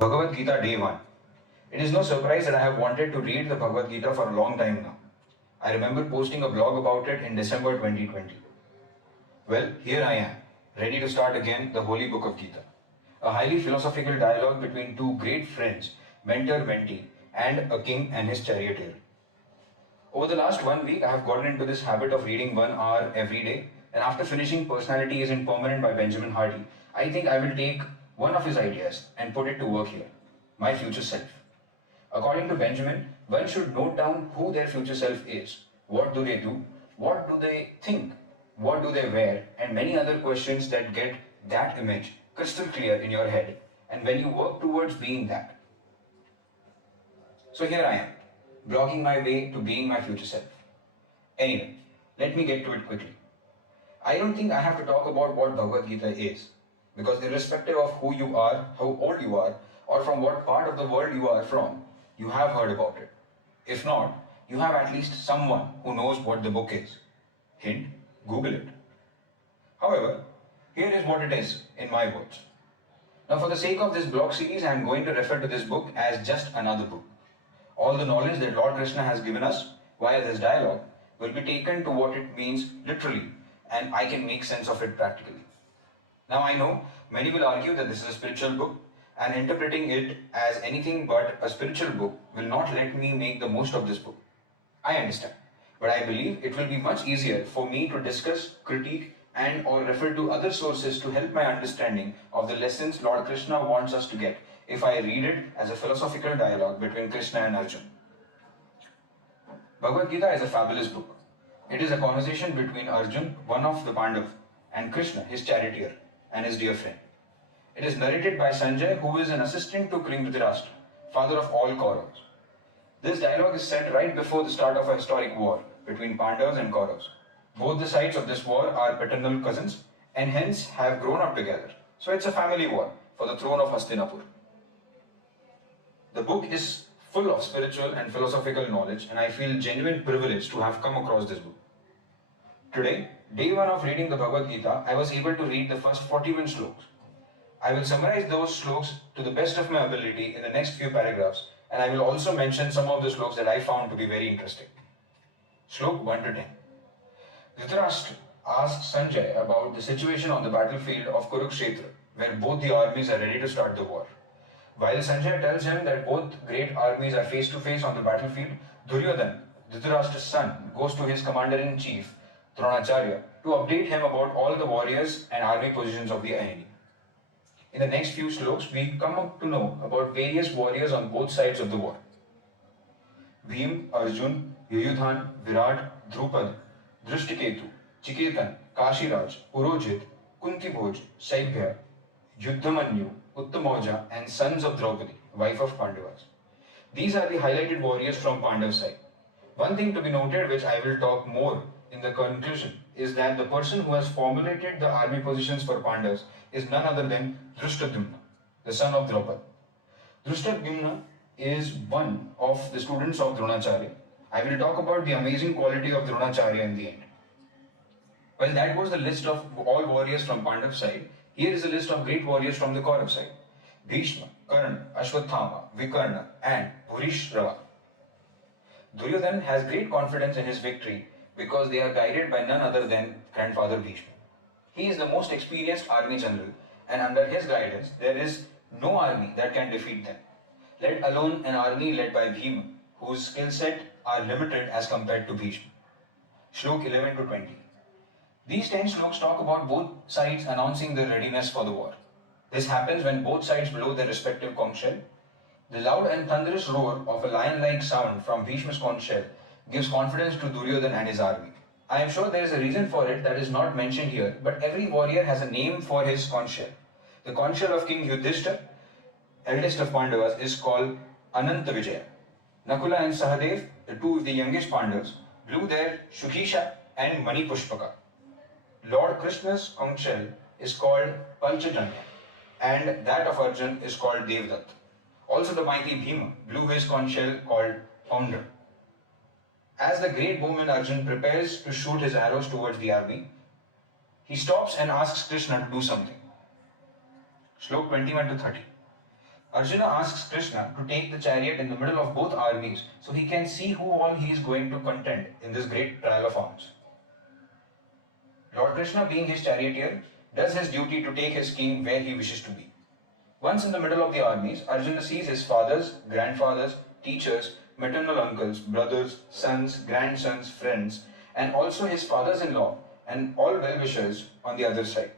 Bhagavad Gita Day 1. It is no surprise that I have wanted to read the Bhagavad Gita for a long time now. I remember posting a blog about it in December 2020. Well, here I am, ready to start again the Holy Book of Gita. A highly philosophical dialogue between two great friends, mentor-mentee, and a king and his charioteer. Over the last 1 week, I have gotten into this habit of reading 1 hour every day, and after finishing Personality Isn't Permanent by Benjamin Hardy, I think I will take one of his ideas and put it to work here, my future self. According to Benjamin, one should note down who their future self is, what do they do, what do they think, what do they wear, and many other questions that get that image crystal clear in your head, and when you work towards being that. So here I am, blogging my way to being my future self. Anyway, let me get to it quickly. I don't think I have to talk about what Bhagavad Gita is, because irrespective of who you are, how old you are, or from what part of the world you are from, you have heard about it. If not, you have at least someone who knows what the book is. Hint, Google it. However, here is what it is in my words. Now, for the sake of this blog series, I am going to refer to this book as just another book. All the knowledge that Lord Krishna has given us via this dialogue will be taken to what it means literally, and I can make sense of it practically. Now, I know many will argue that this is a spiritual book, and interpreting it as anything but a spiritual book will not let me make the most of this book. I understand, but I believe it will be much easier for me to discuss, critique, and or refer to other sources to help my understanding of the lessons Lord Krishna wants us to get if I read it as a philosophical dialogue between Krishna and Arjuna. Bhagavad Gita is a fabulous book. It is a conversation between Arjuna, one of the Pandavas, and Krishna, his charioteer, and his dear friend. It is narrated by Sanjay, who is an assistant to King Dhritarashtra, father of all Kauravas. This dialogue is set right before the start of a historic war between Pandavas and Kauravas. Both the sides of this war are paternal cousins and hence have grown up together. So it's a family war for the throne of Hastinapur. The book is full of spiritual and philosophical knowledge, and I feel genuine privilege to have come across this book. Today, day 1 of reading the Bhagavad Gita, I was able to read the first 41 slokas. I will summarize those slokas to the best of my ability in the next few paragraphs, and I will also mention some of the slokas that I found to be very interesting. Slok 1 to 10. Dhritarashtra asks Sanjay about the situation on the battlefield of Kurukshetra, where both the armies are ready to start the war. While Sanjay tells him that both great armies are face to face on the battlefield, Duryodhana, Dhritarashtra's son, goes to his commander-in-chief, Dronacharya, to update him about all the warriors and army positions of the enemy. In the next few slokas, we come up to know about various warriors on both sides of the war. Bhim, Arjun, Yuyudhan, Virat, Drupad, Drishtiketu, Chiketan, Kashiraj, Purojit, Kuntibhoj, Saibhya, Yuddhamanyu, Uttamoja, and sons of Draupadi, wife of Pandavas. These are the highlighted warriors from Pandav side. One thing to be noted, which I will talk more in the conclusion, is that the person who has formulated the army positions for Pandavas is none other than Drishtadyumna, the son of Draupadi. Drishtadyumna is one of the students of Dronacharya. I will talk about the amazing quality of Dronacharya in the end. Well, that was the list of all warriors from Pandav side. Here is a list of great warriors from the Kaurav side. Bhishma, Karna, Ashwathama, Vikarna, and Bhurishrava. Duryodhana has great confidence in his victory because they are guided by none other than grandfather Bhishma. He is the most experienced army general, and under his guidance, there is no army that can defeat them, let alone an army led by Bhima, whose skill set are limited as compared to Bhishma. Shlok 11 to 20. These 10 slokas talk about both sides announcing their readiness for the war. This happens when both sides blow their respective conch shell. The loud and thunderous roar of a lion-like sound from Bhishma's conch shell gives confidence to Duryodhana and his army. I am sure there is a reason for it that is not mentioned here, but every warrior has a name for his conch shell. The conch shell of King Yudhishthira, eldest of Pandavas, is called Ananta Vijaya. Nakula and Sahadev, the two of the youngest Pandavas, blew their Shukhisha and Mani Pushpaka. Lord Krishna's conch shell is called Panchajanya, and that of Arjun is called Devdutt. Also, the mighty Bhima blew his conch shell called Poundra. As the great bowman Arjun prepares to shoot his arrows towards the army, he stops and asks Krishna to do something. Slok 21 to 30. Arjuna asks Krishna to take the chariot in the middle of both armies so he can see who all he is going to contend in this great trial of arms. Lord Krishna, being his charioteer, does his duty to take his king where he wishes to be. Once in the middle of the armies, Arjuna sees his fathers, grandfathers, teachers, maternal uncles, brothers, sons, grandsons, friends, and also his fathers-in-law and all well-wishers on the other side.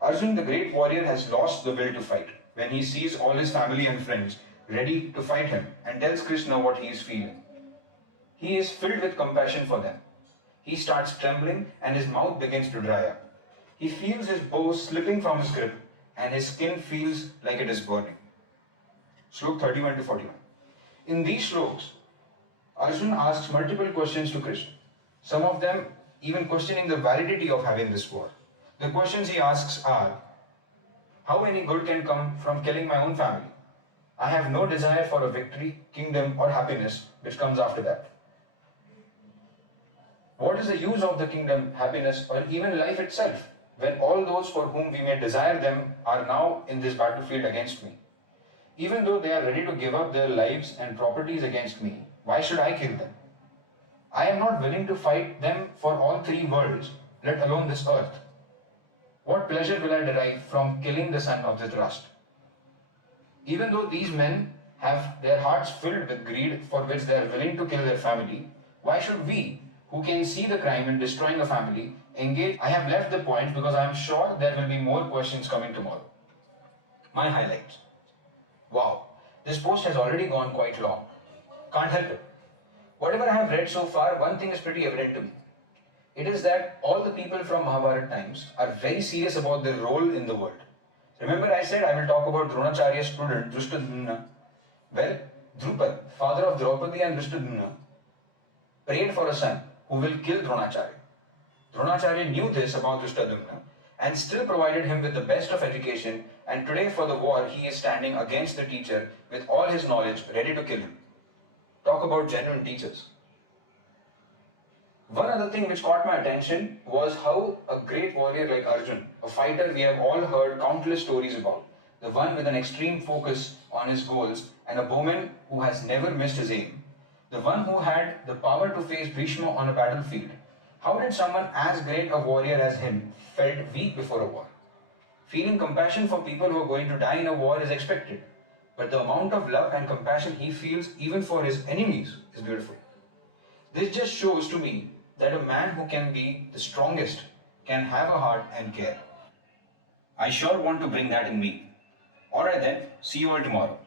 Arjun, the great warrior, has lost the will to fight when he sees all his family and friends ready to fight him and tells Krishna what he is feeling. He is filled with compassion for them. He starts trembling and his mouth begins to dry up. He feels his bow slipping from his grip and his skin feels like it is burning. Slok 31 to 41. In these sloks, Arjun asks multiple questions to Krishna, some of them even questioning the validity of having this war. The questions he asks are, how any good can come from killing my own family? I have no desire for a victory, kingdom, or happiness which comes after that. What is the use of the kingdom, happiness, or even life itself when all those for whom we may desire them are now in this battlefield against me? Even though they are ready to give up their lives and properties against me, why should I kill them? I am not willing to fight them for all three worlds, let alone this earth. What pleasure will I derive from killing the son of Dhritarashtra? Even though these men have their hearts filled with greed for which they are willing to kill their family, why should we, who can see the crime in destroying a family, engage? I have left the point because I am sure there will be more questions coming tomorrow. My highlights. Wow, this post has already gone quite long. Can't help it. Whatever I have read so far, one thing is pretty evident to me. It is that all the people from Mahabharata times are very serious about their role in the world. Remember I said I will talk about Dronacharya's student Drushtadumna. Well, Drupad, father of Draupadi and Drushtadumna, prayed for a son who will kill Dronacharya. Dronacharya knew this about Drushtadumna and still provided him with the best of education, and today for the war he is standing against the teacher with all his knowledge ready to kill him. Talk about genuine teachers. One other thing which caught my attention was how a great warrior like Arjun, a fighter we have all heard countless stories about, the one with an extreme focus on his goals and a bowman who has never missed his aim, the one who had the power to face Bhishma on a battlefield. How did someone as great a warrior as him felt weak before a war? Feeling compassion for people who are going to die in a war is expected, but the amount of love and compassion he feels even for his enemies is beautiful. This just shows to me that a man who can be the strongest can have a heart and care. I sure want to bring that in me. Alright then, see you all tomorrow.